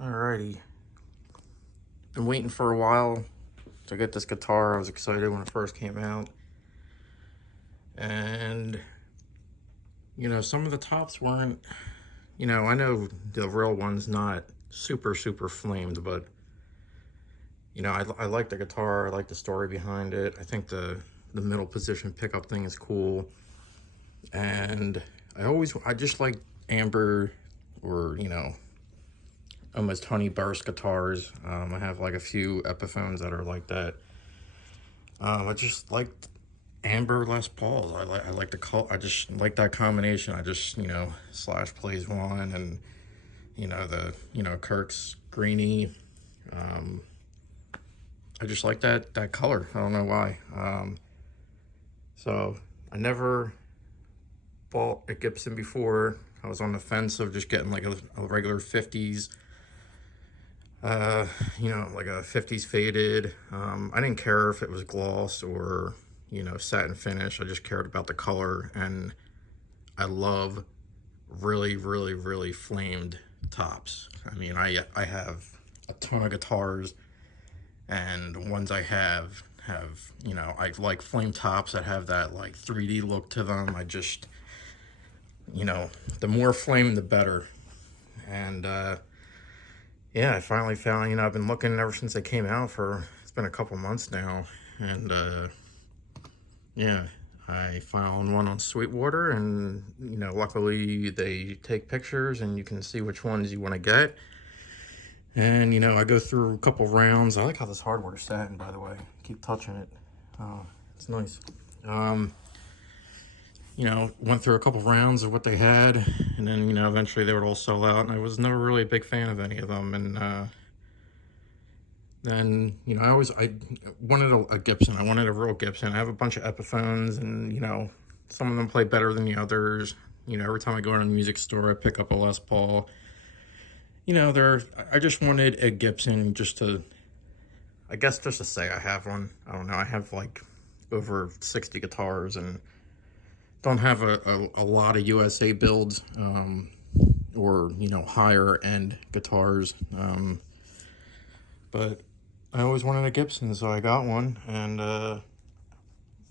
Alrighty. Been waiting for a while to get this guitar. I was excited when it first came out. And, some of the tops weren't, I know the real one's not super flamed, but, I like the guitar. I like the story behind it. I think the middle position pickup thing is cool. And I just like amber or, almost honey burst guitars. I have like a few Epiphones that are like that. I just like amber Les Pauls. I like the color. I just like that combination. I just Slash plays one, and Kirk's Greeny. I just like that color. I don't know why. So I never bought a Gibson before. I was on the fence of just getting like a regular 50s. Like a 50s faded. I didn't care if it was gloss or, satin finish. I just cared about the color, and I love really flamed tops. I mean, I have a ton of guitars, and ones I have, I like flame tops that have that like 3D look to them. I just, the more flame, the better. And, yeah, I finally found, I've been looking ever since they came out it's been a couple months now. And, yeah, I found one on Sweetwater, and, luckily they take pictures and you can see which ones you want to get. And, I go through a couple rounds. I like how this hardware is satin, by the way. Keep touching it. It's nice. Went through a couple rounds of what they had, and then, eventually they would all sell out, and I was never really a big fan of any of them. And then, I wanted a Gibson. I wanted a real Gibson. I have a bunch of Epiphones, and, some of them play better than the others. Every time I go in a music store, I pick up a Les Paul. I just wanted a Gibson just to say I have one. I don't know. I have like over 60 guitars, and don't have a lot of USA builds, or higher end guitars, but I always wanted a Gibson, so I got one. And the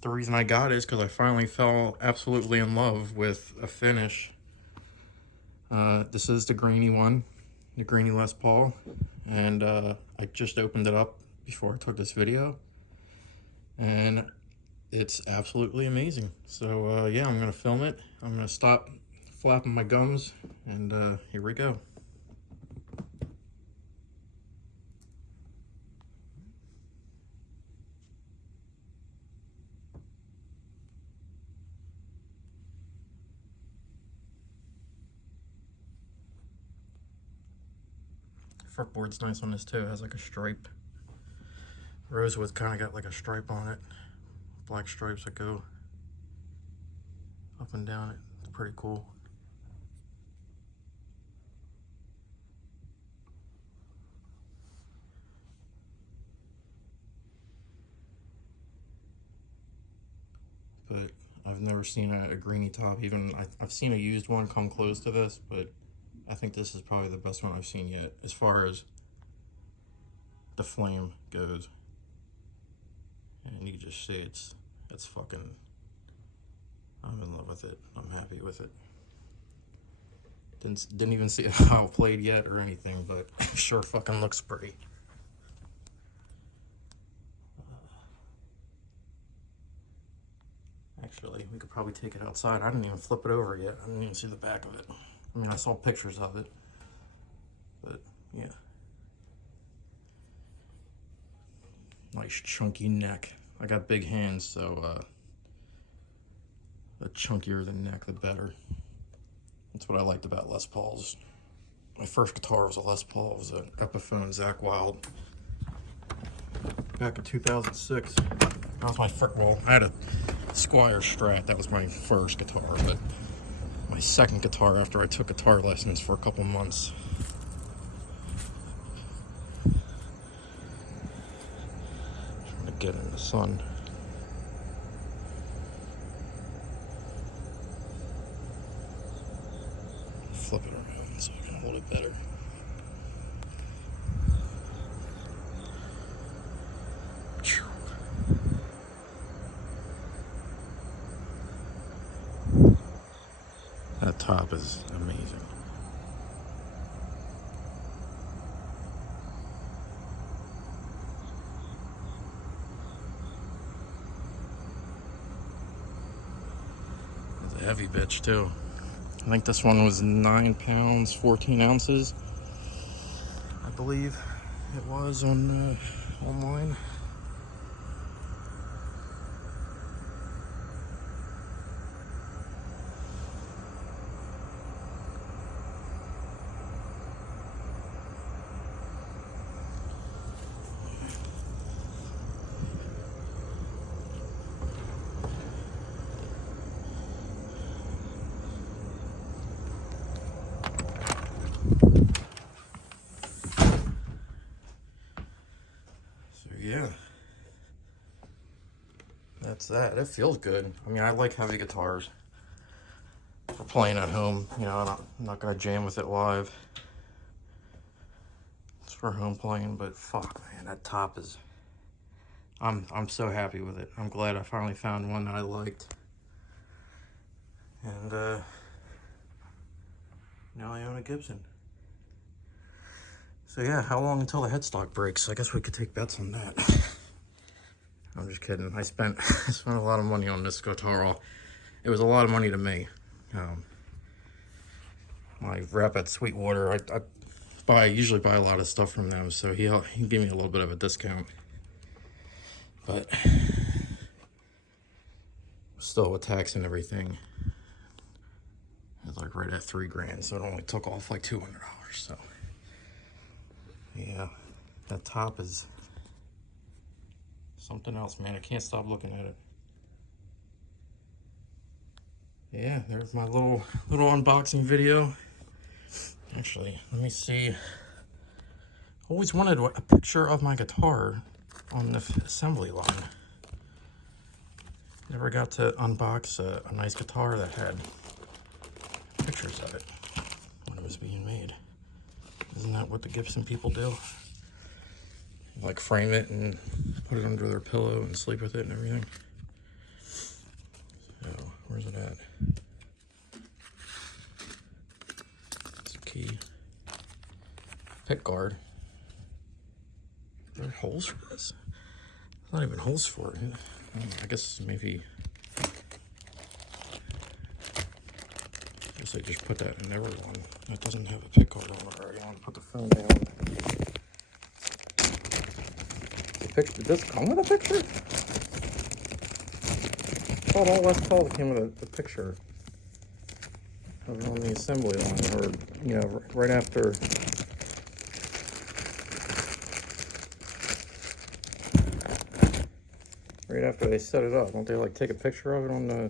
reason I got it is because I finally fell absolutely in love with a finish. This is the Greeny one, the Greeny Les Paul, and I just opened it up before I took this video, and it's absolutely amazing. So yeah, I'm gonna film it. I'm gonna stop flapping my gums, and here we go. Fretboard's nice on this too. It has like a stripe. Rosewood kind of got like a stripe on it. Black stripes that go up and down it. It's pretty cool. But I've never seen a Greeny top. Even I've seen a used one come close to this, but I think this is probably the best one I've seen yet as far as the flame goes. And you can just see it's fucking, I'm in love with it. I'm happy with it. Didn't even see how it played yet or anything, but it sure fucking looks pretty. Actually, we could probably take it outside. I didn't even flip it over yet. I didn't even see the back of it. I mean, I saw pictures of it, but yeah. Nice chunky neck. I got big hands, so the chunkier the neck, the better. That's what I liked about Les Pauls. My first guitar was a Les Paul. It was an Epiphone Zakk Wylde back in 2006. That was my first. Well, I had a Squire Strat. That was my first guitar, but my second guitar after I took guitar lessons for a couple months. Trying to get in the sun. Flip it around so I can hold it better. That top is amazing. It's a heavy bitch too. I think this one was 9 pounds, 14 ounces. I believe it was on online. Yeah, that's that. It feels good. I mean, I like heavy guitars for playing at home. You know, I'm not gonna jam with it live. It's for home playing, but fuck, man, that top is. I'm so happy with it. I'm glad I finally found one that I liked, and now I own a Gibson. So yeah, how long until the headstock breaks? I guess we could take bets on that. I'm just kidding. I spent a lot of money on this guitar. It was a lot of money to me. My rep at Sweetwater, I usually buy a lot of stuff from them, so he gave me a little bit of a discount. But still, with tax and everything, it's like right at $3 grand, so it only took off like $200. So yeah, that top is something else, man. I can't stop looking at it. Yeah, there's my little unboxing video. Actually, let me see. Always wanted a picture of my guitar on the assembly line. Never got to unbox a nice guitar that had pictures of it when it was being made. Isn't that what the Gibson people do? Like frame it and put it under their pillow and sleep with it and everything. So, where's it at? It's a key. Pick guard. Are there holes for this? There's not even holes for it. I guess maybe. I guess I just put that in every one. That doesn't have a pick guard on it already. I want to put the phone down. Did this come with a picture? I thought all Les Pauls came with a picture of it on the assembly line, or you know, right after. Right after they set it up, don't they like take a picture of it on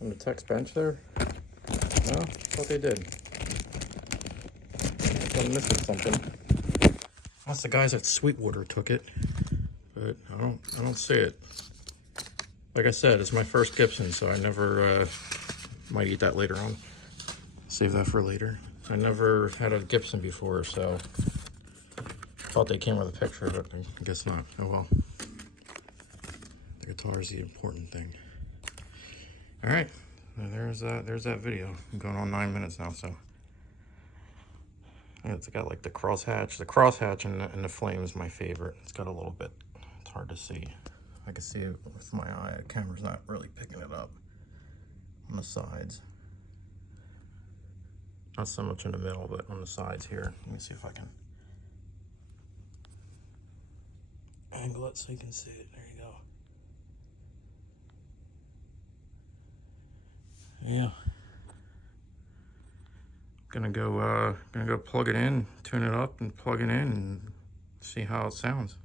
the tech's bench there? No, I thought they did. I'm missing something. Unless the guys at Sweetwater took it, but I don't see it. Like I said, it's my first Gibson, so I never might eat that later on. Save that for later. I never had a Gibson before, so thought they came with a picture, but I guess not. Oh well. The guitar is the important thing. All right, there's that video. I'm going on 9 minutes now, so. It's got like the crosshatch. The crosshatch and the flame is my favorite. It's got a little bit, it's hard to see. I can see it with my eye. The camera's not really picking it up on the sides. Not so much in the middle, but on the sides here. Let me see if I can angle it so you can see it. There you go. Yeah. Gonna go plug it in, tune it up, and plug it in and see how it sounds.